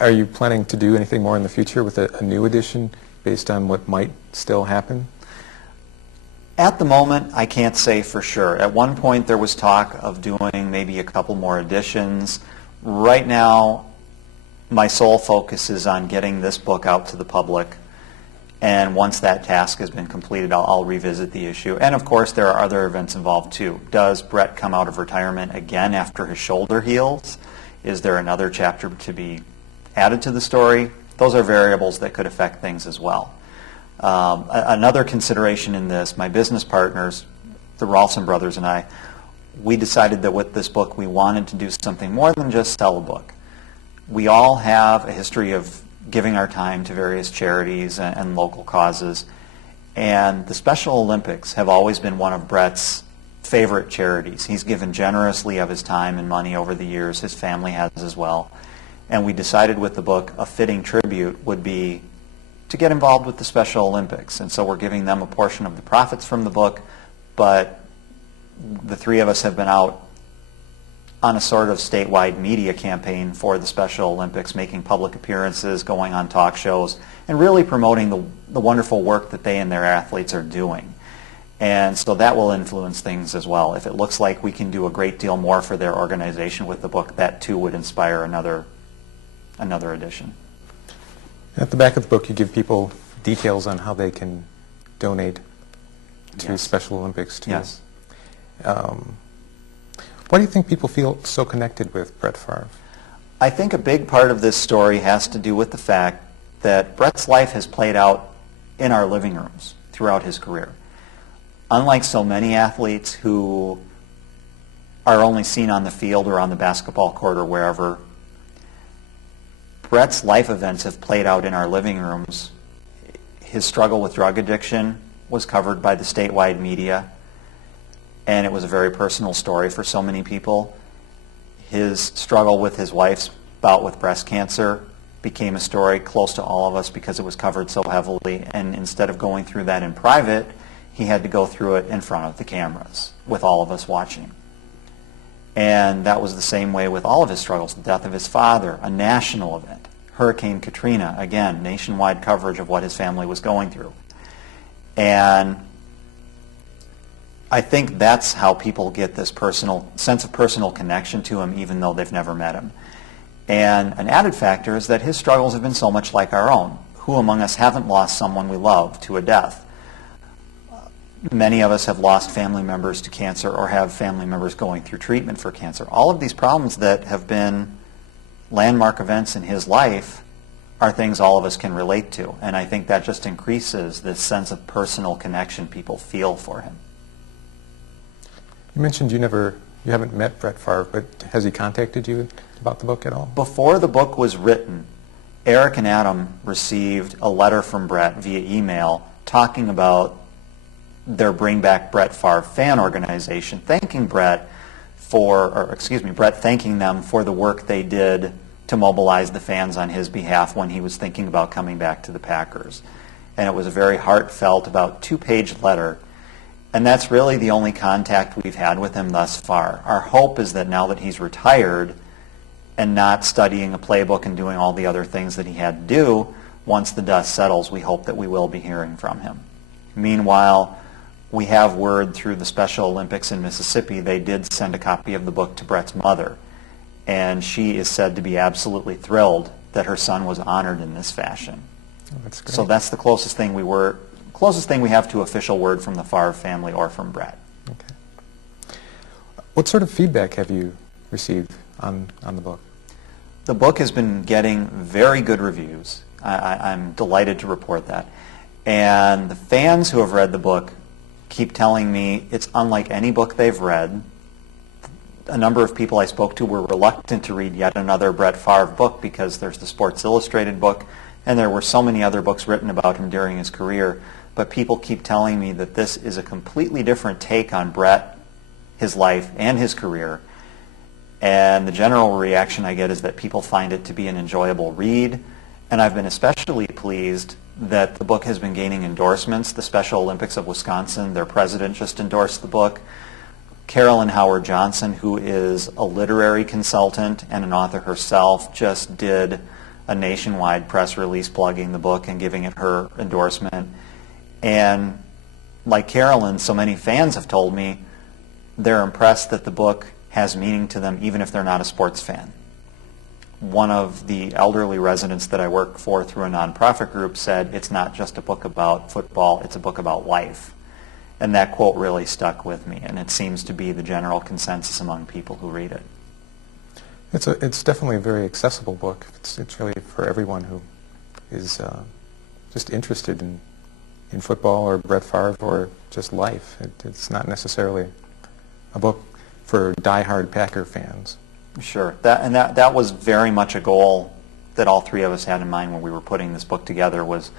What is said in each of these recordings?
Are you planning to do anything more in the future with a new edition based on what might still happen? At the moment, I can't say for sure. At one point, there was talk of doing maybe a couple more editions. Right now, my sole focus is on getting this book out to the public. And once that task has been completed, I'll revisit the issue. And of course, there are other events involved too. Does Brett come out of retirement again after his shoulder heals? Is there another chapter to be added to the story? Those are variables that could affect things as well. Another consideration in this, my business partners, the Rolfson brothers and I, we decided that with this book we wanted to do something more than just sell a book. We all have a history of giving our time to various charities and local causes, and the Special Olympics have always been one of Brett's favorite charities. He's given generously of his time and money over the years. His family has as well. And we decided with the book a fitting tribute would be to get involved with the Special Olympics. And so we're giving them a portion of the profits from the book, but the three of us have been out on a sort of statewide media campaign for the Special Olympics, making public appearances, going on talk shows, and really promoting the wonderful work that they and their athletes are doing. And so that will influence things as well. If it looks like we can do a great deal more for their organization with the book, that too would inspire another edition. At the back of the book, you give people details on how they can donate to Special Olympics too. Yes. Why do you think people feel so connected with Brett Favre? I think a big part of this story has to do with the fact that Brett's life has played out in our living rooms throughout his career. Unlike so many athletes who are only seen on the field or on the basketball court or wherever, Brett's life events have played out in our living rooms. His struggle with drug addiction was covered by the statewide media, and it was a very personal story for so many people. His struggle with his wife's bout with breast cancer became a story close to all of us because it was covered so heavily, and instead of going through that in private, he had to go through it in front of the cameras with all of us watching. And that was the same way with all of his struggles. The death of his father, a national event. Hurricane Katrina, again, nationwide coverage of what his family was going through. And I think that's how people get this sense of personal connection to him, even though they've never met him. And an added factor is that his struggles have been so much like our own. Who among us haven't lost someone we love to a death? Many of us have lost family members to cancer or have family members going through treatment for cancer. All of these problems that have been landmark events in his life are things all of us can relate to. And I think that just increases this sense of personal connection people feel for him. You mentioned you haven't met Brett Favre, but has he contacted you about the book at all? Before the book was written, Eric and Adam received a letter from Brett via email talking about their Bring Back Brett Favre fan organization, thanking Brett Brett thanking them for the work they did to mobilize the fans on his behalf when he was thinking about coming back to the Packers. And it was a very heartfelt, about two-page letter. And that's really the only contact we've had with him thus far. Our hope is that now that he's retired and not studying a playbook and doing all the other things that he had to do, once the dust settles, we hope that we will be hearing from him. Meanwhile, we have word through the Special Olympics in Mississippi, they did send a copy of the book to Brett's mother. And she is said to be absolutely thrilled that her son was honored in this fashion. Oh, that's great. So that's the closest thing we have to official word from the Favre family or from Brett. Okay. What sort of feedback have you received on the book? The book has been getting very good reviews. I'm delighted to report that. And the fans who have read the book keep telling me it's unlike any book they've read. A number of people I spoke to were reluctant to read yet another Brett Favre book because there's the Sports Illustrated book, and there were so many other books written about him during his career. But people keep telling me that this is a completely different take on Brett, his life, and his career. And the general reaction I get is that people find it to be an enjoyable read. And I've been especially pleased that the book has been gaining endorsements. The Special Olympics of Wisconsin, their president just endorsed the book. Carolyn Howard Johnson, who is a literary consultant and an author herself, just did a nationwide press release plugging the book and giving it her endorsement. And like Carolyn, so many fans have told me they're impressed that the book has meaning to them even if they're not a sports fan. One of the elderly residents that I work for through a nonprofit group said, it's not just a book about football, it's a book about life. And that quote really stuck with me, and it seems to be the general consensus among people who read it. It's definitely a very accessible book. It's really for everyone who is just interested in football or Brett Favre or just life. It's not necessarily a book for diehard Packer fans. Sure. That was very much a goal that all three of us had in mind when we were putting this book together, was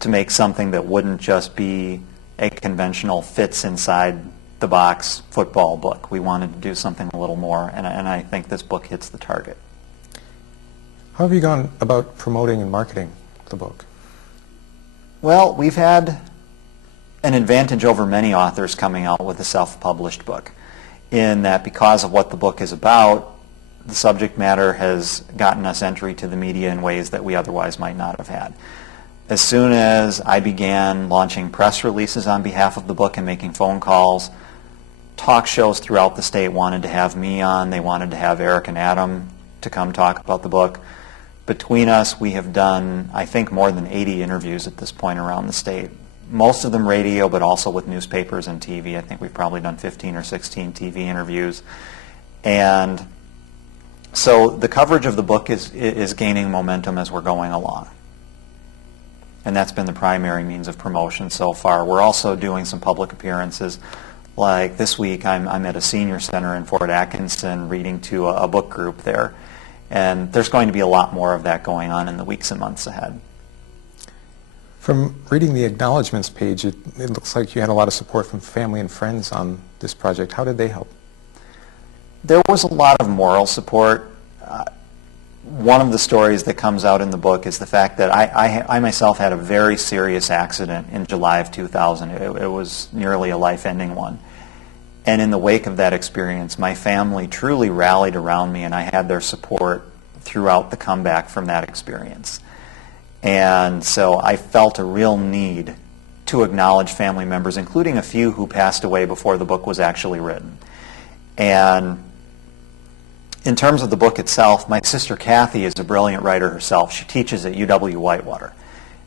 to make something that wouldn't just be a conventional fits inside the box football book. We wanted to do something a little more, and I think this book hits the target. How have you gone about promoting and marketing the book? Well, we've had an advantage over many authors coming out with a self-published book, in that because of what the book is about, the subject matter has gotten us entry to the media in ways that we otherwise might not have had. As soon as I began launching press releases on behalf of the book and making phone calls, talk shows throughout the state wanted to have me on. They wanted to have Eric and Adam to come talk about the book. Between us, we have done, I think, more than 80 interviews at this point around the state. Most of them radio, but also with newspapers and TV. I think we've probably done 15 or 16 TV interviews. And so the coverage of the book is gaining momentum as we're going along. And that's been the primary means of promotion so far. We're also doing some public appearances. Like this week, I'm at a senior center in Fort Atkinson reading to a book group there. And there's going to be a lot more of that going on in the weeks and months ahead. From reading the acknowledgments page, it looks like you had a lot of support from family and friends on this project. How did they help? There was a lot of moral support. One of the stories that comes out in the book is the fact that I myself had a very serious accident in July of 2000. It was nearly a life-ending one. And in the wake of that experience, my family truly rallied around me, and I had their support throughout the comeback from that experience. And so I felt a real need to acknowledge family members, including a few who passed away before the book was actually written. And in terms of the book itself, my sister Kathy is a brilliant writer herself. She teaches at UW-Whitewater.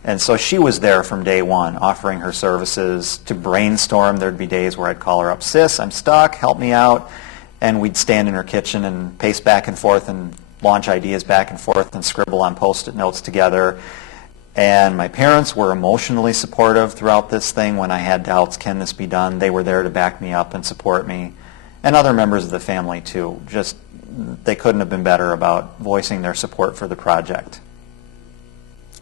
And so she was there from day one, offering her services to brainstorm. There'd be days where I'd call her up, "Sis, I'm stuck, help me out." And we'd stand in her kitchen and pace back and forth and launch ideas back and forth and scribble on Post-it notes together. And my parents were emotionally supportive throughout this thing. When I had doubts, can this be done? They were there to back me up and support me. And other members of the family too. Just, they couldn't have been better about voicing their support for the project.